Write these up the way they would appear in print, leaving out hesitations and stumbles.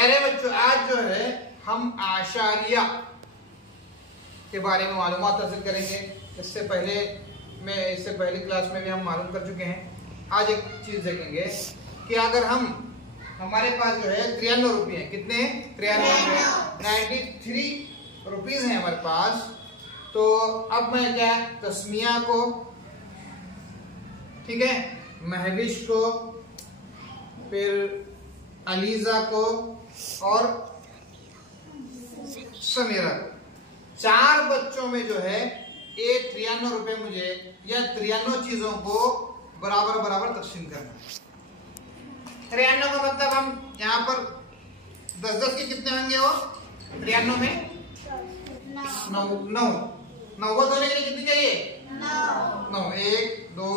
पहले बच्चों आज जो है हम आशारिया के बारे में मालूमात हासिल करेंगे। इससे पहले क्लास में भी हम मालूम कर चुके हैं। आज एक चीज देखेंगे कि अगर हमारे पास जो है 93 रुपये हैं, कितने 93 रुपीज हैं हमारे पास। तो अब मैं क्या तस्मिया को, ठीक है, महविश को, फिर अलीजा को और समीरा को, 4 बच्चों में जो है ये 93 रुपए मुझे या 93 चीजों को बराबर बराबर तकसीम करना है। 93 का मतलब हम यहाँ पर 10-10 के कितने होंगे वो 93 में 9 होने के लिए कितनी चाहिए 9 1 2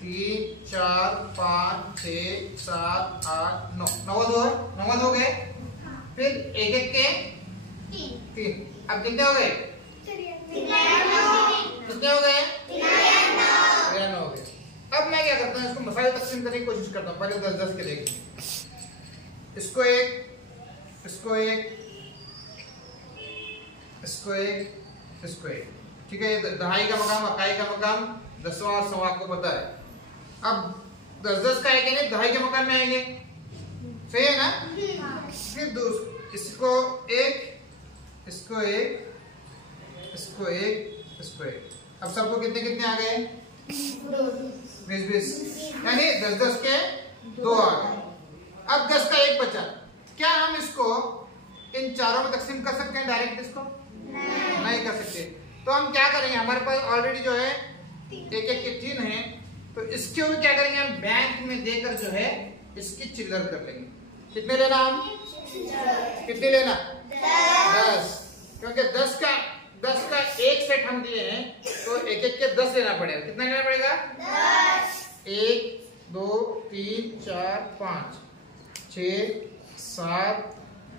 3 4 5 6 7 8 9 हो गए। फिर एक के 3। अब कितने हो गए कितने हो गए 93 हो गए। अब मैं क्या करता हूँ, इसको मसाले तकसीम करने की कोशिश करता हूँ। पहले 10-10 के देखेंगे। इसको एक, ठीक है। दहाई का मकाम, अकाई का मकाम, 10वां और 100वां को पता है। अब 10-10 का आएंगे नहीं, दहाई के मकान में आएंगे, सही है ना। फिर इसको एक। अब सबको कितने कितने आ गए 20 यानी 10-10 के 2 आ गए। अब 10 का 1 बचा। क्या हम इसको इन चारों में तकसीम कर सकते हैं डायरेक्ट? इसको नहीं कर सकते। तो हम क्या करेंगे, हमारे पास ऑलरेडी जो है एक के 3 है, तो इसके ऊपर क्या करेंगे, हम बैंक में देकर जो है इसकी चिल्लर कर लेंगे। कितने लेना, हम कितने लेना 10, क्योंकि 10 का एक सेट हम दिए हैं, तो एक के 10 लेना पड़ेगा। कितना लेना पड़ेगा 1 2 3 4 5 6 7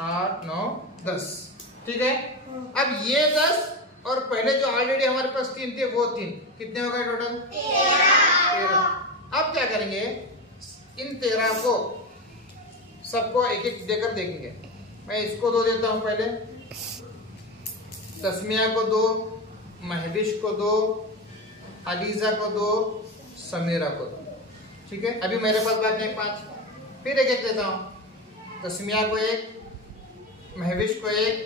8 9 10, ठीक है। अब ये 10 और पहले जो ऑलरेडी हमारे पास 3 थे वो 3, कितने हो गए टोटल 13। अब क्या करेंगे, इन 13 को सबको एक एक देकर देखेंगे। मैं इसको 2 देता हूं, पहले तस्मिया को 2, महविश को 2, अलीजा को 2, समीरा को 2, ठीक है। अभी मेरे पास बाकी है 5। फिर एक एक देता हूं, तस्मिया को 1, महविश को 1,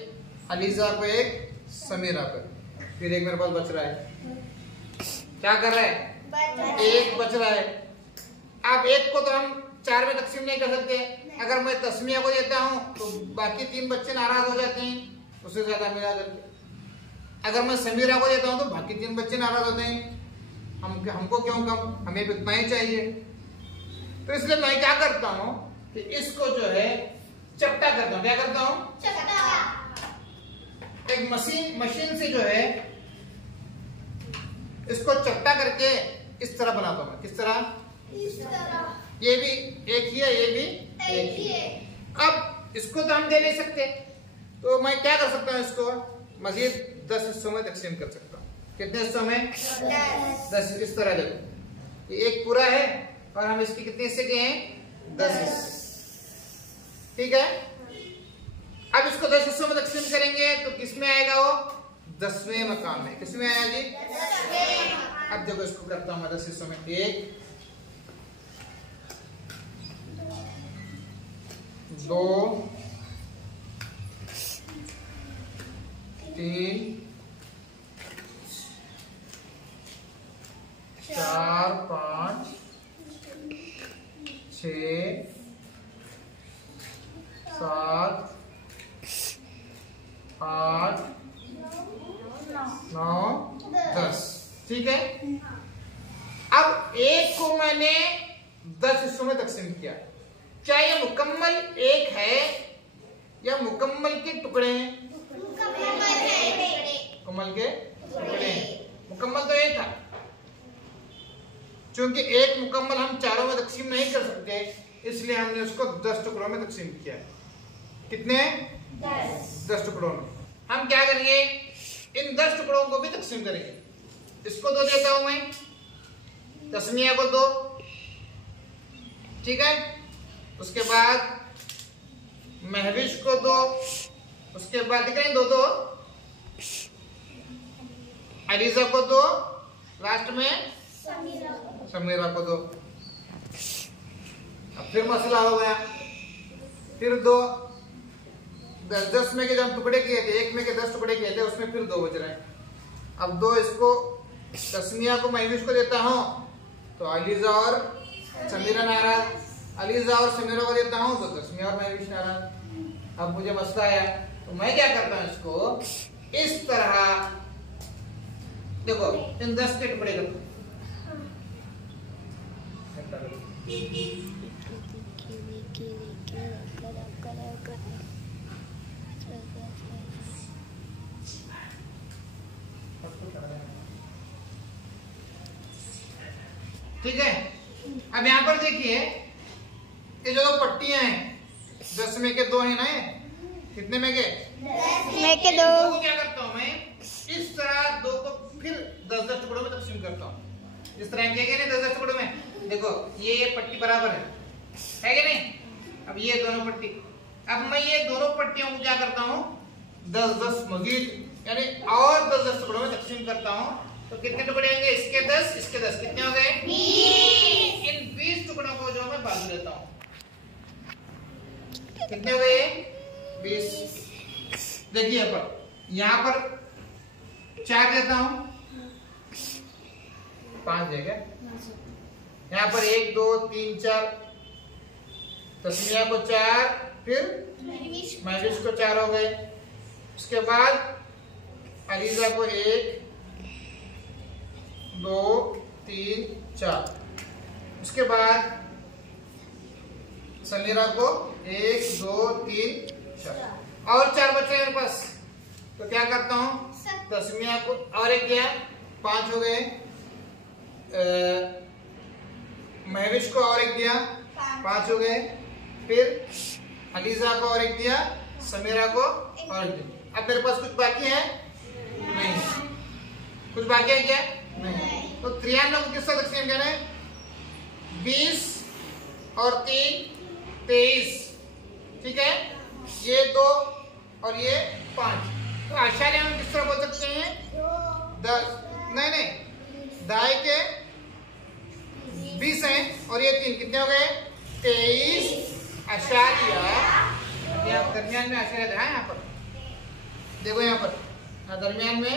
अलीजा को 1, समीरा को। फिर एक मेरे पास बच रहा है। क्या कर रहा है, एक बच रहा है। अब एक को तो हम 4 में तकसीम नहीं कर सकते। अगर मैं तस्मिया को देता हूं तो बाकी 3 बच्चे नाराज हो जाते हैं, उससे ज्यादा मिला करके। अगर मैं समीरा को देता हूं तो बाकी 3 बच्चे नाराज होते हैं, हमको क्यों कम, हमें भी उतना ही चाहिए। तो इसलिए मैं क्या करता हूं कि इसको जो है चपटा करता हूं। क्या करता हूं, चपटा। एक मशीन से जो है इसको चपटा करके इस तरह बनाता हूं। किस तरह, इस तरह। ये भी एक ही है, ये भी एक ही है। अब इसको तो हम दे नहीं सकते, तो मैं क्या कर सकता हूँ, इसको मजीद 10 हिस्सों में तकसीम कर सकता हूँ। कितने हिस्सों में 10। इस तरह देखो, ये एक पूरा है और हम इसके कितने हिस्से के हैं 10 हिस्से, ठीक है। अब इसको 10 हिस्सों में तकसीम करेंगे तो किसमें आएगा, वो 10वें मकाम में। किसमें आया जी 10वें। अब देखो इसको करता हूँ मैं 10 हिस्सों में, 1 2 3 4 5 6 7 8 9 10, ठीक है। अब एक को मैंने 10 हिस्सों में तकसीम किया। क्या ये मुकम्मल एक है या मुकम्मल के टुकड़े हैं? मुकम्मल के टुकड़े हैं। मुकम्मल तो एक था, क्योंकि एक मुकम्मल हम 4 में तकसीम नहीं कर सकते, इसलिए हमने उसको 10 टुकड़ों में तकसीम किया। कितने 10 टुकड़ों में। हम क्या करेंगे, इन 10 टुकड़ों को भी तकसीम करेंगे। इसको 2 देता हूं मैं, तस्मिया को 2, ठीक है। उसके बाद महविश को 2, उसके बाद दिख रहे 2, अलीजा को 2, लास्ट में समीरा को 2। अब फिर मसला हो गया, फिर 2 10 में के जब टुकड़े किए थे, 1 में के 10 टुकड़े किए थे, उसमें फिर 2 बच रहे हैं। अब 2 इसको तस्मिया को महविश को देता हूं तो अलीजा और समीरा नाराज, अलीजा और समीरा को देता हूं तो तस्मिया और महविश नाराज। अब मुझे मसला आया तो मैं क्या करता हूं, इसको इस तरह देखो, इन 10 के टुकड़े करता हूं। ठीक है, अब यहां पर देखिए ये जो पट्टियां हैं 10 में के 2 है ना, कितने में के 10 में के 2। क्या करता हूं मैं, इस तरह 2 को फिर 10-10 टुकड़ों में तकसीम करता हूं। इस तरह क्या क्या नहीं 10-10 टुकड़ों में, देखो ये पट्टी बराबर है कि नहीं। अब ये दोनों पट्टी, अब मैं ये दोनों पट्टियों को क्या करता हूं 10-10 मजीद यानी और 10-10 टुकड़ों में तकसीम करता हूं। तो कितने टुकड़े होंगे, इसके 10 इसके 10, कितने हो गए 20। इन 20 टुकड़ों को जो मैं बाजू देता हूं, कितने हो गए 20। देखिए यहां पर 4 देता हूं, 5 देगा, यहाँ पर 1 2 3 4, तस्मिया को 4, फिर महविश को 4 हो गए। उसके बाद अलीजा को 1 2 3 4, उसके बाद समीरा को 1 2 3 4 और 4 बचे मेरे पास। तो क्या करता हूं, तस्मिया को और 1 दिया, 5 हो गए, महविश को और 1 दिया, 5 हो गए, फिर अलीजा को और 1 दिया, समीरा को और 1 दिया। अब मेरे पास कुछ बाकी है नहीं, कुछ बाकी है क्या नहीं। तो 93 को किसका तकसीम करना है, 20 और 3 23, ठीक है, ये 2 और ये 5। तो आशार्य हम किस तरह बोल सकते हैं 10, नहीं दाएं के 20 हैं और ये 3, कितने हो गए 23 आशार्य। दरमियान में आशार्य है, यहाँ पर देखो, यहाँ पर दरमियान में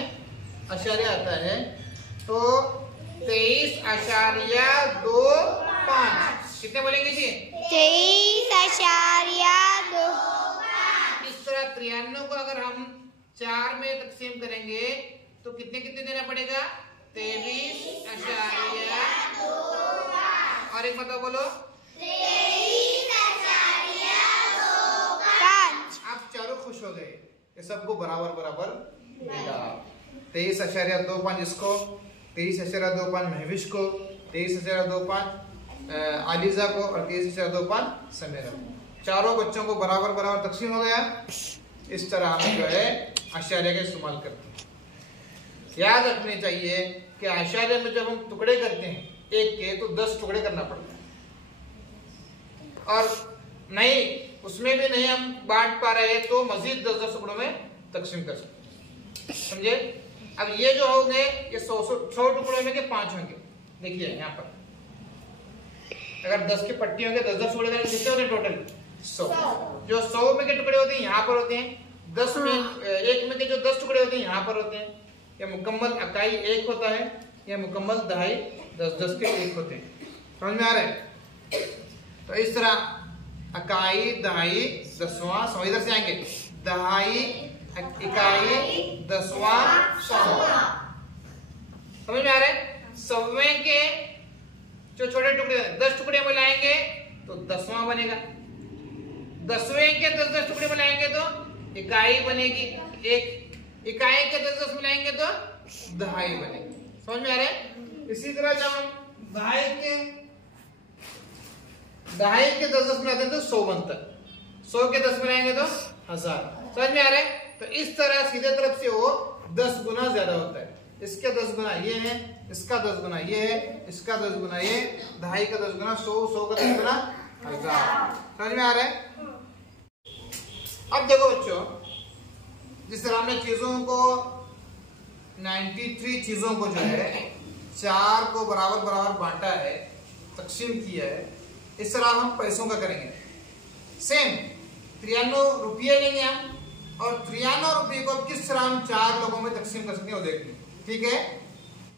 आशार्य आता है। तो 23.25, कितने बोलेंगे जी 23.25। इस तरह 93 को अगर हम 4 में तकसीम करेंगे तो कितने कितने देना पड़ेगा 23.25 और एक मतलब बोलो 23.25। आप चारों खुश हो गए, ये सबको बराबर बराबर मिला। 23.25 इसको, 23.25 महविश को, 23.25 आलिजा को और 23.25 समीरा को। चारों बच्चों को बराबर बराबर तकसीम हो गया। इस तरह हम जो है आशार्य का इस्तेमाल करते हैं। याद रखने चाहिए कि आशार्य में जब हम टुकड़े करते हैं 1 के तो 10 टुकड़े करना पड़ता है, और नहीं उसमें भी नहीं हम बांट पा रहे हैं तो मजीद 10-10 टुकड़ों में तकसीम कर सकते हैं, समझे। अब ये जो होंगे ये 100 टुकड़ों में के 5 होंगे। देखिए यहाँ पर अगर 10 की पट्टी होंगे 10-10 टुकड़े करेंगे, कितने होते हैं टोटल 100। जो 100 में के टुकड़े होते हैं यहाँ पर होते हैं, 10 में 1 में के जो 10 टुकड़े होते हैं यहाँ पर होते हैं। ये मुकम्मल इकाई 1 होता है, ये मुकम्मल दहाई 10-10 के 1 होते हैं। समझ में आ रहा है। तो इस तरह इकाई दहाई 10वां 100, इधर से आएंगे दहाई इकाई 10वां 100। समझ में आ रहा है। 100वें के जो छोटे टुकड़े 10 टुकड़े मिलाएंगे तो 10वां बनेगा। 10वें के 10-10 टुकड़े मिलाएंगे तो इकाई बनेगी 1। इकाई के 10-10 मिलाएंगे तो दहाई बनेगी। समझ में आ रहा है। इसी तरह जब हम दहाई के 10-10 मिलाते हैं तो 100 बनता है। 100 के 10 मिलाएंगे तो 1000। समझ में आ रहा है। तो इस तरह सीधे तरफ से वो 10 गुना ज्यादा होता है। इसके 10 गुना ये है, इसका 10 गुना ये है, इसका 10 गुना ये, दहाई का 10 गुना 100, 100 का 10 गुना 1000। समझ में आ रहा है। अब देखो बच्चों, जिस तरह हमने चीजों को 93 चीजों को जो है 4 को बराबर बराबर बांटा है, तकसीम किया है, इस तरह हम पैसों का करेंगे। सेम 93 रुपये लेंगे हम, और 93 रुपये को किस तरह हम 4 लोगों में तकसीम कर सकते हैं वो देखेंगे। ठीक है।